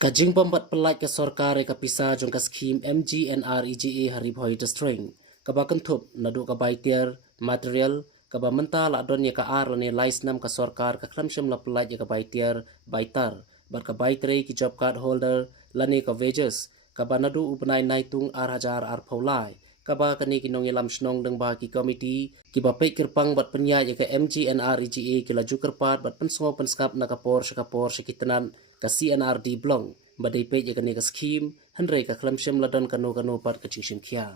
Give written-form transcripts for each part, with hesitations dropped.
Kajing pembat pelaj ke sorkar ka pisa jong ka skim MGNREGA haribhoi destring. Kaba kentup nadu ka baitier material kaba menta la don ye ka ar ne lais nam ka sorkar ka klamshem la pelaj ka baitier baitar. Bar ka baitre ki job card holder lani ka wages kaba nadu upnai naitung ar hajar ar paulai. Kaba kani kinong ilam snong deng ba ki komiti ki ba pek kirpang bat penya ye ka MGNREGA ki laju kerpat bat pensngo penskap na kapor sekitenan ka CNRD blong badai pe je kani ka skim hanrei ka klamshem ladon kanu pat ka chingshim khia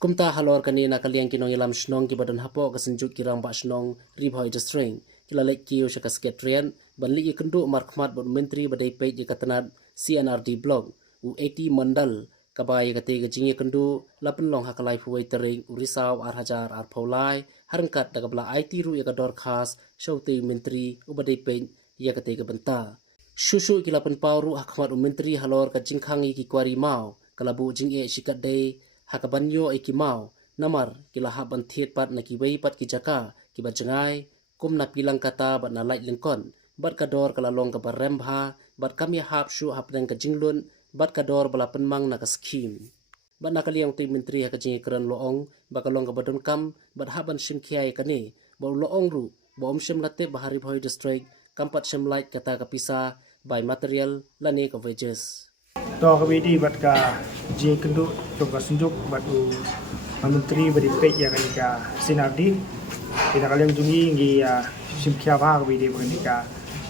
kumta halor kani na kaliang kinong ilam snong ki badan hapo ka senjuk kirang ba snong ribhoi destring kila lek kiu shaka sketrian banli ye kendu markhmat bot menteri badai pe je katanat CNRD blong u 80 mandal kabai ka te ka jinge kendu lapen long hakalai fuwai tering urisau ar hajar ar paulai harangkat daga bla IT ru ye ka dor khas shaute menteri u badai pe ye ka te ka benta Shushu kila penpauru hakmat menteri halor ka jingkhangi ki kwari mau kalabu jinge shikat dei hakabanyo ki mau namar kila haban thiet pat na ki wei pat ki jaka ki bajangai kum na pilang kata bat na light lengkon bat kador kala long ka barem bha bat kami hap shu hapdeng ka jinglun bat kador bala penmang na ka skim bat na kaliang ti menteri ha ka jinge kran loong ba kalong ka badon kam bat haban shimkhiai kani ba loong ru ba omshem late bahari bhoi district kampat shemlait kata ka pisa by material lani ka wages to kabidi bat ka ji kendu to ka sunjuk bat u menteri bari pe ya ka sinardi tina kalian jungi ngi simkhya ba kabidi bani ka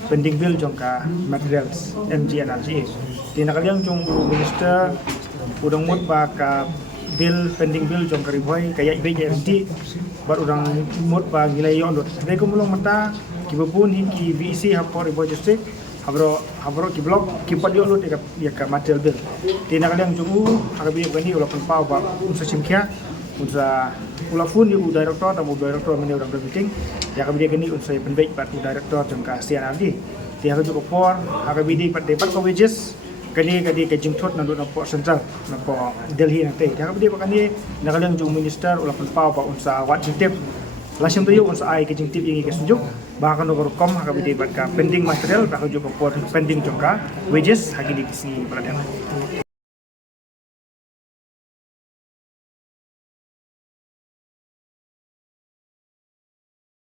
pending bill jong ka materials MGNRG tina kalian jong minister udang mut ba ka bill pending bill jong kariboi kaya BJMT bat udang mut ba ngilai yon dot de ko mulong mata kibabun hiki VC hapor ibo district habro ki blok ki padi ulu dia ka material bill tina kalian jungu hakabi bani ulah penpau ba unsa simkia unsa ulah fun di director tamu director meni orang meeting ya kabi gani unsa penbaik pat director jengka CNRD dia ka juga por hakabi di pat depat ko wages kani ka jingthot nandu na po central na po Delhi nate dia kabi kani na kalian jung minister ulah penpau ba unsa wat jintip Lasim tuyo unsa ay kijing tip ingi kesunjuk bahkan no kom hakabi debat ka pending material bahkan juga por pending jongka wages hagi di kisi peradilan